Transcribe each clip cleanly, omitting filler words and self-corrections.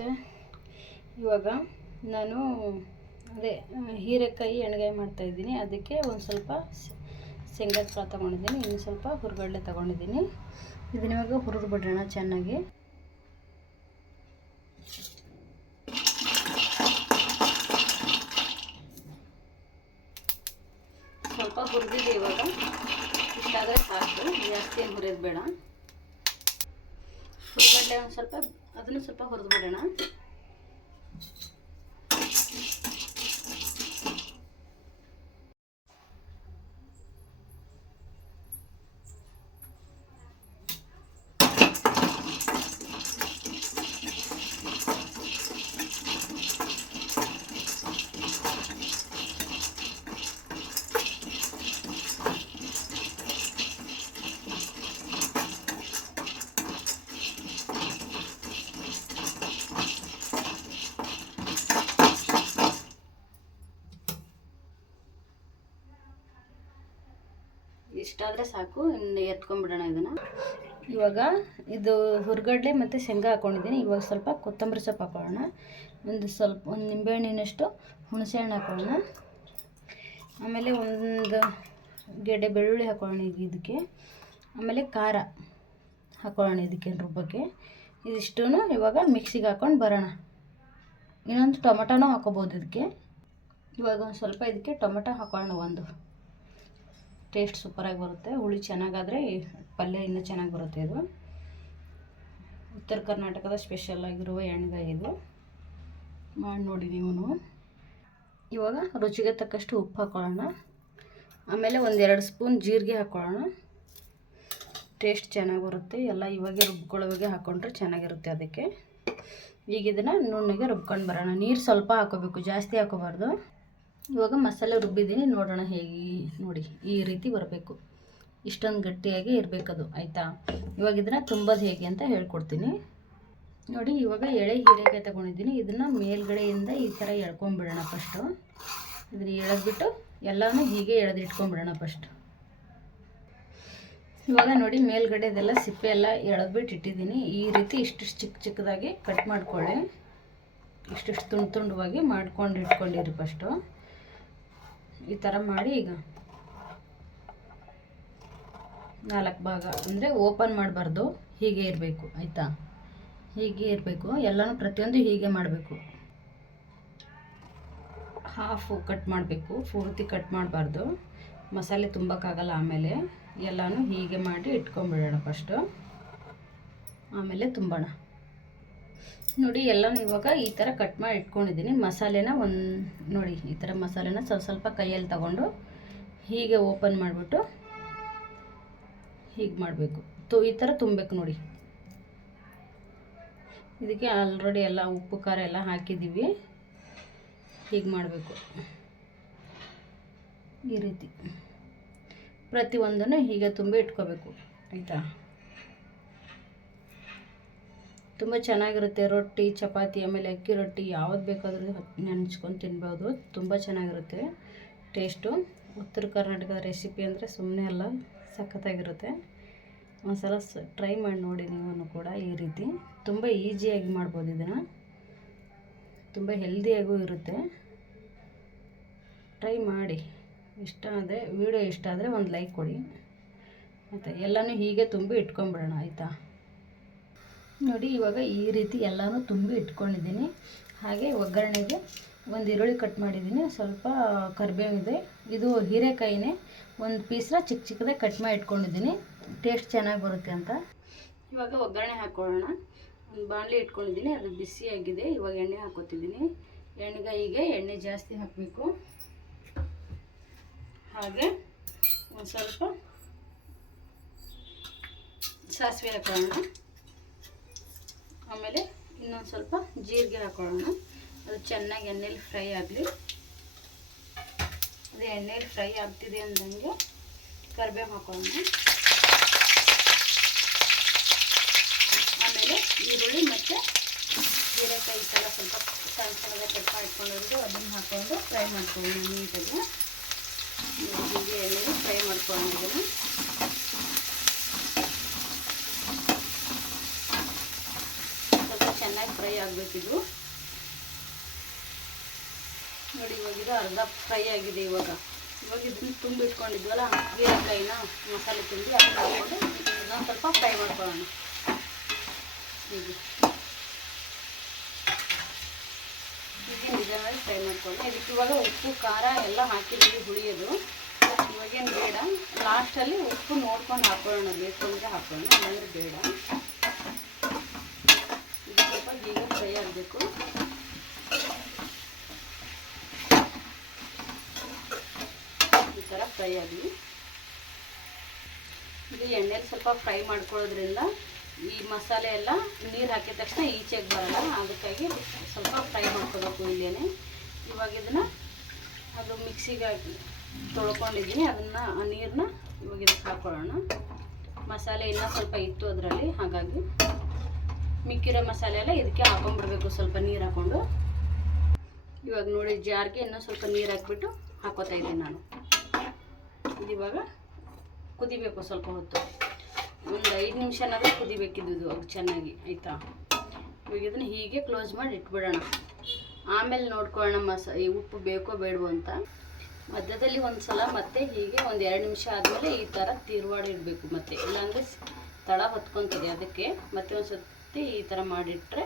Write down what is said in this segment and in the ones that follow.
ನಮಸ್ತೆ. ಇವಾಗ ನಾನು ಹೀರೆಕಾಯಿ ಎಣ್ಗಾಯಿ ಮಾಡ್ತಾಯಿದ್ದೀನಿ. ಅದಕ್ಕೆ ಒಂದು ಸ್ವಲ್ಪ ಶೇಂಗದ ಕಾಳು ತೊಗೊಂಡಿದ್ದೀನಿ, ಇನ್ನು ಸ್ವಲ್ಪ ಹುರ್ಗಡ್ಲೆ ತೊಗೊಂಡಿದ್ದೀನಿ. ಇದನ್ನ ಇವಾಗ ಹುರಿದ್ಬಿಡೋಣ ಚೆನ್ನಾಗಿ. ಸ್ವಲ್ಪ ಹುರಿದಿದೆ, ಇವಾಗ ಇಷ್ಟಾದರೆ ಸಾಕು, ಜಾಸ್ತಿ ಏನು ಹುರಿಯೋದು ಬೇಡ. ಹುರ್ಗಡ್ಲೆ ಒಂದು ಸ್ವಲ್ಪ, ಅದನ್ನು ಸ್ವಲ್ಪ ಹುರಿದ್ಬಿಡೋಣ. ಇಷ್ಟಾದರೆ ಸಾಕು, ಇನ್ನು ಎತ್ಕೊಂಡ್ಬಿಡೋಣ ಇದನ್ನು. ಇವಾಗ ಇದು ಹುರ್ಗಡ್ಲೆ ಮತ್ತು ಶೇಂಗಾ ಹಾಕ್ಕೊಂಡಿದ್ದೀನಿ. ಇವಾಗ ಸ್ವಲ್ಪ ಕೊತ್ತಂಬರಿ ಸೊಪ್ಪು ಹಾಕೊಳ್ಳೋಣ. ಒಂದು ನಿಂಬೆಹಣ್ಣಿನಷ್ಟು ಹುಣಸೆ ಹಣ್ಣು ಹಾಕೊಳ್ಳೋಣ. ಆಮೇಲೆ ಒಂದು ಗೆಡ್ಡೆ ಬೆಳ್ಳುಳ್ಳಿ ಹಾಕೊಳ್ಳೋಣ ಇದಕ್ಕೆ. ಆಮೇಲೆ ಖಾರ ಹಾಕೊಳ್ಳೋಣ ಇದಕ್ಕೆ ರುಬ್ಬಕ್ಕೆ. ಇದಿಷ್ಟೂ ಇವಾಗ ಮಿಕ್ಸಿಗೆ ಹಾಕ್ಕೊಂಡು ಬರೋಣ. ಇನ್ನೊಂದು ಟೊಮೆಟೊನೂ ಹಾಕೋಬೋದು ಇದಕ್ಕೆ. ಇವಾಗ ಒಂದು ಸ್ವಲ್ಪ ಇದಕ್ಕೆ ಟೊಮೆಟೊ ಹಾಕೊಳ್ಳೋಣ. ಒಂದು ಟೇಸ್ಟ್ ಸೂಪರಾಗಿ ಬರುತ್ತೆ. ಹುಳಿ ಚೆನ್ನಾಗಾದರೆ ಪಲ್ಯ ಇನ್ನೂ ಚೆನ್ನಾಗಿ ಬರುತ್ತೆ. ಇದು ಉತ್ತರ ಕರ್ನಾಟಕದ ಸ್ಪೆಷಲ್ ಆಗಿರುವ ಎಣ್ಗಾಯಿ. ಇದು ಮಾಡಿ ನೋಡಿ ನೀವು. ಇವಾಗ ರುಚಿಗೆ ತಕ್ಕಷ್ಟು ಉಪ್ಪು ಹಾಕೊಳ್ಳೋಣ. ಆಮೇಲೆ 1-2 ಸ್ಪೂನ್ ಜೀರಿಗೆ ಹಾಕ್ಕೊಳ್ಳೋಣ. ಟೇಸ್ಟ್ ಚೆನ್ನಾಗಿ ಬರುತ್ತೆ. ಎಲ್ಲ ಇವಾಗೆ ರುಬ್ಕೊಳ್ಳೋವಾಗೆ ಹಾಕ್ಕೊಂಡ್ರೆ ಚೆನ್ನಾಗಿರುತ್ತೆ. ಅದಕ್ಕೆ ಈಗ ಇದನ್ನು ನುಣ್ಣಗೆ ರುಬ್ಕೊಂಡು ಬರೋಣ. ನೀರು ಸ್ವಲ್ಪ ಹಾಕೋಬೇಕು, ಜಾಸ್ತಿ ಹಾಕೋಬಾರ್ದು. ಇವಾಗ ಮಸಾಲೆ ರುಬ್ಬಿದ್ದೀನಿ, ನೋಡೋಣ ಹೇಗೆ. ನೋಡಿ, ಈ ರೀತಿ ಬರಬೇಕು. ಇಷ್ಟೊಂದು ಗಟ್ಟಿಯಾಗಿ ಇರಬೇಕದು, ಆಯಿತಾ? ಇವಾಗ ಇದನ್ನು ತುಂಬೋದು ಹೇಗೆ ಅಂತ ಹೇಳ್ಕೊಡ್ತೀನಿ ನೋಡಿ. ಇವಾಗ ಎಳೆ ಹೀರೆಕಾಯಿ ತೊಗೊಂಡಿದ್ದೀನಿ. ಇದನ್ನು ಮೇಲ್ಗಡೆಯಿಂದ ಈ ಥರ ಎಳ್ಕೊಂಬಿಡೋಣ ಫಸ್ಟು. ಇದನ್ನು ಎಳೆದ್ಬಿಟ್ಟು ಎಲ್ಲನೂ ಹೀಗೆ ಎಳೆದಿಟ್ಕೊಂಬಿಡೋಣ ಫಸ್ಟ್. ಇವಾಗ ನೋಡಿ, ಮೇಲ್ಗಡೆದೆಲ್ಲ ಸಿಪ್ಪೆ ಎಲ್ಲ ಎಳೆದ್ಬಿಟ್ಟು ಇಟ್ಟಿದ್ದೀನಿ. ಈ ರೀತಿ ಇಷ್ಟಿಷ್ಟು ಚಿಕ್ಕದಾಗಿ ಕಟ್ ಮಾಡ್ಕೊಳ್ಳಿ. ಇಷ್ಟಿಷ್ಟು ತುಂಡವಾಗಿ ಮಾಡ್ಕೊಂಡು ಇಟ್ಕೊಂಡಿರಿ ಫಸ್ಟು. ಈ ಥರ ಮಾಡಿ ಈಗ 4 ಭಾಗ, ಅಂದರೆ ಓಪನ್ ಮಾಡಬಾರ್ದು, ಹೀಗೆ ಇರಬೇಕು, ಆಯಿತಾ? ಹೀಗೆ ಇರಬೇಕು. ಎಲ್ಲನೂ ಪ್ರತಿಯೊಂದು ಹೀಗೆ ಮಾಡಬೇಕು. ಹಾಫು ಕಟ್ ಮಾಡಬೇಕು, ಪೂರ್ತಿ ಕಟ್ ಮಾಡಬಾರ್ದು. ಮಸಾಲೆ ತುಂಬಕ್ಕಾಗಲ್ಲ. ಆಮೇಲೆ ಎಲ್ಲನೂ ಹೀಗೆ ಮಾಡಿ ಇಟ್ಕೊಂಡ್ಬಿಡೋಣ ಫಸ್ಟು, ಆಮೇಲೆ ತುಂಬೋಣ. ನೋಡಿ, ಎಲ್ಲನೂ ಇವಾಗ ಈ ಥರ ಕಟ್ ಮಾಡಿ ಇಟ್ಕೊಂಡಿದ್ದೀನಿ. ಮಸಾಲೆನ ನೋಡಿ, ಈ ಥರ ಮಸಾಲೆನ ಸ್ವಲ್ಪ ಕೈಯಲ್ಲಿ ತಗೊಂಡು ಹೀಗೆ ಓಪನ್ ಮಾಡಿಬಿಟ್ಟು ಹೀಗೆ ಮಾಡಬೇಕು. ಈ ಥರ ತುಂಬಬೇಕು ನೋಡಿ. ಇದಕ್ಕೆ ಆಲ್ರೆಡಿ ಎಲ್ಲ ಉಪ್ಪು ಖಾರ ಎಲ್ಲ ಹಾಕಿದ್ದೀವಿ. ಹೀಗೆ ಮಾಡಬೇಕು. ಈ ರೀತಿ ಪ್ರತಿಯೊಂದನ್ನು ಹೀಗೆ ತುಂಬಿ ಇಟ್ಕೋಬೇಕು, ಆಯಿತಾ? ತುಂಬ ಚೆನ್ನಾಗಿರುತ್ತೆ. ರೊಟ್ಟಿ, ಚಪಾತಿ, ಆಮೇಲೆ ಅಕ್ಕಿ ರೊಟ್ಟಿ ಯಾವ್ದು ಬೇಕಾದರೂ ನೆನೆಸ್ಕೊಂಡು ತಿನ್ಬೋದು. ತುಂಬ ಚೆನ್ನಾಗಿರುತ್ತೆ ಟೇಸ್ಟು. ಉತ್ತರ ಕರ್ನಾಟಕದ ರೆಸಿಪಿ ಅಂದರೆ ಸುಮ್ಮನೆ ಅಲ್ಲ, ಸಖತ್ತಾಗಿರುತ್ತೆ. ಒಂದು ಸಲ ಟ್ರೈ ಮಾಡಿ ನೋಡಿ ನೀವು ಕೂಡ. ಈ ರೀತಿ ತುಂಬ ಈಸಿಯಾಗಿ ಮಾಡ್ಬೋದು ಇದನ್ನು. ತುಂಬ ಹೆಲ್ದಿಯಾಗೂ ಇರುತ್ತೆ. ಟ್ರೈ ಮಾಡಿ. ವಿಡಿಯೋ ಇಷ್ಟ ಆದರೆ ಒಂದು ಲೈಕ್ ಕೊಡಿ, ಮತ್ತು ಎಲ್ಲನೂ ಹೀಗೆ ತುಂಬಿ ಇಟ್ಕೊಂಡ್ಬಿಡೋಣ, ಆಯಿತಾ? ನೋಡಿ, ಇವಾಗ ಈ ರೀತಿ ಎಲ್ಲನೂ ತುಂಬಿ ಇಟ್ಕೊಂಡಿದ್ದೀನಿ. ಹಾಗೆ ಒಗ್ಗರಣೆಗೆ ಒಂದು ಈರುಳ್ಳಿ ಕಟ್ ಮಾಡಿದ್ದೀನಿ, ಸ್ವಲ್ಪ ಕರಿಬೇವಿದೆ. ಇದು ಹೀರೆಕಾಯಿನೇ, ಒಂದು ಪೀಸ್ನ ಚಿಕ್ಕದಾಗಿ ಕಟ್ ಮಾಡಿ ಇಟ್ಕೊಂಡಿದ್ದೀನಿ, ಟೇಸ್ಟ್ ಚೆನ್ನಾಗಿ ಬರುತ್ತೆ ಅಂತ. ಇವಾಗ ಒಗ್ಗರಣೆ ಹಾಕ್ಕೊಳ್ಳೋಣ. ಒಂದು ಬಾಣಲಿ ಇಟ್ಕೊಂಡಿದ್ದೀನಿ, ಅದು ಬಿಸಿಯಾಗಿದೆ. ಇವಾಗ ಎಣ್ಣೆ ಹಾಕ್ಕೊತಿದ್ದೀನಿ. ಎಣ್ಣೆಗಾಯಿಗೆ ಎಣ್ಣೆ ಜಾಸ್ತಿ ಹಾಕಬೇಕು. ಹಾಗೆ ಒಂದು ಸ್ವಲ್ಪ ಸಾಸಿವೆ ಹಾಕೊಳ್ಳೋಣ. ಆಮೇಲೆ ಇನ್ನೊಂದು ಸ್ವಲ್ಪ ಜೀರಿಗೆ ಹಾಕೊಳ್ಳೋಣ. ಅದು ಚೆನ್ನಾಗಿ ಎಣ್ಣೆಲಿ ಫ್ರೈ ಆಗಲಿ. ಅದು ಎಣ್ಣೆಲಿ ಫ್ರೈ ಆಗ್ತಿದೆ ಅಂದಂಗೆ ಕರಿಬೇವು ಹಾಕೊಳ್ಳೋಣ. ಆಮೇಲೆ ಈರುಳ್ಳಿ ಮತ್ತು ಹೀರೆಕಾಯಿ ಥರ ಸ್ವಲ್ಪ ಸಣ್ಣ ಸಣ್ಣದಾಗಿ ಕಟ್ ಮಾಡಿಟ್ಕೊಂಡಿರೋದು ಅದನ್ನು ಹಾಕ್ಕೊಂಡು ಫ್ರೈ ಮಾಡ್ಕೊಳ್ಳೋಣ ನೀಟಾಗಿ. ಹೀಗೆ ಎಣ್ಣೆಗೆ ಫ್ರೈ ಮಾಡ್ಕೊಂಡಿದ್ದೀನಿ. ಚೆನ್ನಾಗಿ ಫ್ರೈ ಆಗಬೇಕಿದು. ನೋಡಿ ಇವಾಗ ಇದು ಅರ್ಧ ಫ್ರೈ ಆಗಿದೆ. ಇವಾಗ ಇದನ್ನು ತುಂಬಿಟ್ಕೊಂಡಿದ್ವಲ್ಲ ಹೀರೆಕಾಯಿನ ಮಸಾಲೆ ತುಂಬಿ ಅದನ್ನು ಹಾಕ್ಕೊಂಡು ಇದನ್ನು ಸ್ವಲ್ಪ ಫ್ರೈ ಮಾಡ್ಕೊಳ್ಳೋಣ. ಹೀಗೆ ನಿಧಾನವಾಗಿ ಫ್ರೈ ಮಾಡ್ಕೊಳ್ಳಿ. ಇದಕ್ಕೆ ಇವಾಗ ಉಪ್ಪು ಖಾರ ಎಲ್ಲ ಹಾಕಿದ್ದೀವಿ ಹುಳಿಯೋದು. ಇವಾಗೇನು ಬೇಡ, ಲಾಸ್ಟಲ್ಲಿ ಉಪ್ಪು ನೋಡ್ಕೊಂಡು ಹಾಕೊಳ್ಳೋಣ, ಬೇಕು ಅಂದರೆ ಹಾಕೊಳ್ಳೋಣ, ಇಲ್ಲಾಂದರೆ ಬೇಡ. ಇದು ಸ್ವಲ್ಪ ಹೀಗೆ ಫ್ರೈ ಆಗಬೇಕು. ಈ ಥರ ಫ್ರೈ ಆಗಲಿ. ಇದು ಎಣ್ಣೆಲಿ ಸ್ವಲ್ಪ ಫ್ರೈ ಮಾಡ್ಕೊಳ್ಳೋದ್ರಿಂದ ಈ ಮಸಾಲೆ ಎಲ್ಲ ನೀರು ಹಾಕಿದ ತಕ್ಷಣ ಈಚೆಗೆ ಬರಲ್ಲ, ಅದಕ್ಕಾಗಿ ಸ್ವಲ್ಪ ಫ್ರೈ ಮಾಡ್ಕೋಬೇಕು ಇಲ್ಲೇನೆ. ಇವಾಗ ಇದನ್ನು ಅದು ಮಿಕ್ಸಿಗೆ ಹಾಕಿ ತೊಳ್ಕೊಂಡಿದ್ದೀನಿ, ಅದನ್ನು ಆ ನೀರನ್ನ ಇವಾಗ ಇದಕ್ಕೆ ಹಾಕ್ಕೊಳ್ಳೋಣ. ಮಸಾಲೆ ಇನ್ನೂ ಸ್ವಲ್ಪ ಇತ್ತು ಅದರಲ್ಲಿ, ಹಾಗಾಗಿ ಮಿಕ್ಕಿರೋ ಮಸಾಲೆ ಎಲ್ಲ ಇದಕ್ಕೆ ಹಾಕೊಂಡ್ಬಿಡ್ಬೇಕು ಸ್ವಲ್ಪ ನೀರು ಹಾಕ್ಕೊಂಡು. ಇವಾಗ ನೋಡಿ ಜಾರ್ಗೆ ಇನ್ನೂ ಸ್ವಲ್ಪ ನೀರು ಹಾಕ್ಬಿಟ್ಟು ಹಾಕೋತಾ ಇದ್ದೀನಿ ನಾನು. ಇದು ಇವಾಗ ಕುದಿಬೇಕು ಸ್ವಲ್ಪ ಹೊತ್ತು, ಒಂದು 5 ನಿಮಿಷನಾದರೂ ಕುದಿಬೇಕಿದ್ದು ಅದು ಚೆನ್ನಾಗಿ, ಆಯಿತಾ. ಇವಾಗ ಇದನ್ನು ಹೀಗೆ ಕ್ಲೋಸ್ ಮಾಡಿ ಇಟ್ಬಿಡೋಣ. ಆಮೇಲೆ ನೋಡ್ಕೊಳ್ಳೋಣ ಈ ಉಪ್ಪು ಬೇಕೋ ಬೇಡವೋ ಅಂತ. ಮಧ್ಯದಲ್ಲಿ ಒಂದು ಸಲ ಮತ್ತೆ ಹೀಗೆ ಒಂದು 2 ನಿಮಿಷ ಆದಮೇಲೆ ಈ ಥರ ತಿರುವಾಡಿ ಇಡಬೇಕು ಮತ್ತೆ, ಇಲ್ಲಾಂದರೆ ತಳ ಹೊತ್ಕೊತದೆ. ಅದಕ್ಕೆ ಮತ್ತೆ ಒಂದು ಸರ್ತಿ ಈ ಥರ ಮಾಡಿಟ್ರೆ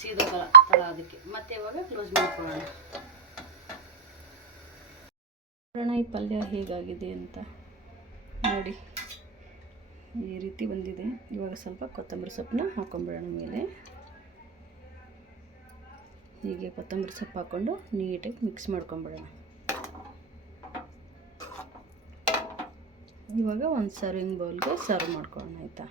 ಸೀದೋಗಲ್ಲ ತಳ. ಅದಕ್ಕೆ ಮತ್ತೆ ಇವಾಗ ಕ್ಲೋಸ್ ಮಾಡ್ಕೊಳ್ಳೋಣ. ಈ ಪಲ್ಯ ಹೇಗಾಗಿದೆ ಅಂತ ನೋಡಿ, ಈ ರೀತಿ ಬಂದಿದೆ. ಇವಾಗ ಸ್ವಲ್ಪ ಕೊತ್ತಂಬರಿ ಸೊಪ್ಪನ್ನ ಹಾಕೊಂಡ್ಬಿಡೋಣ ಮೇಲೆ. ಹೀಗೆ ಕೊತ್ತಂಬರಿ ಸೊಪ್ಪು ಹಾಕ್ಕೊಂಡು ನೀಟಾಗಿ ಮಿಕ್ಸ್ ಮಾಡ್ಕೊಂಬಿಡೋಣ. ಇವಾಗ ಒಂದು ಸರ್ವಿಂಗ್ ಬೌಲ್ಗೆ ಸರ್ವ್ ಮಾಡ್ಕೊಳ್ಳೋಣ, ಆಯಿತಾ.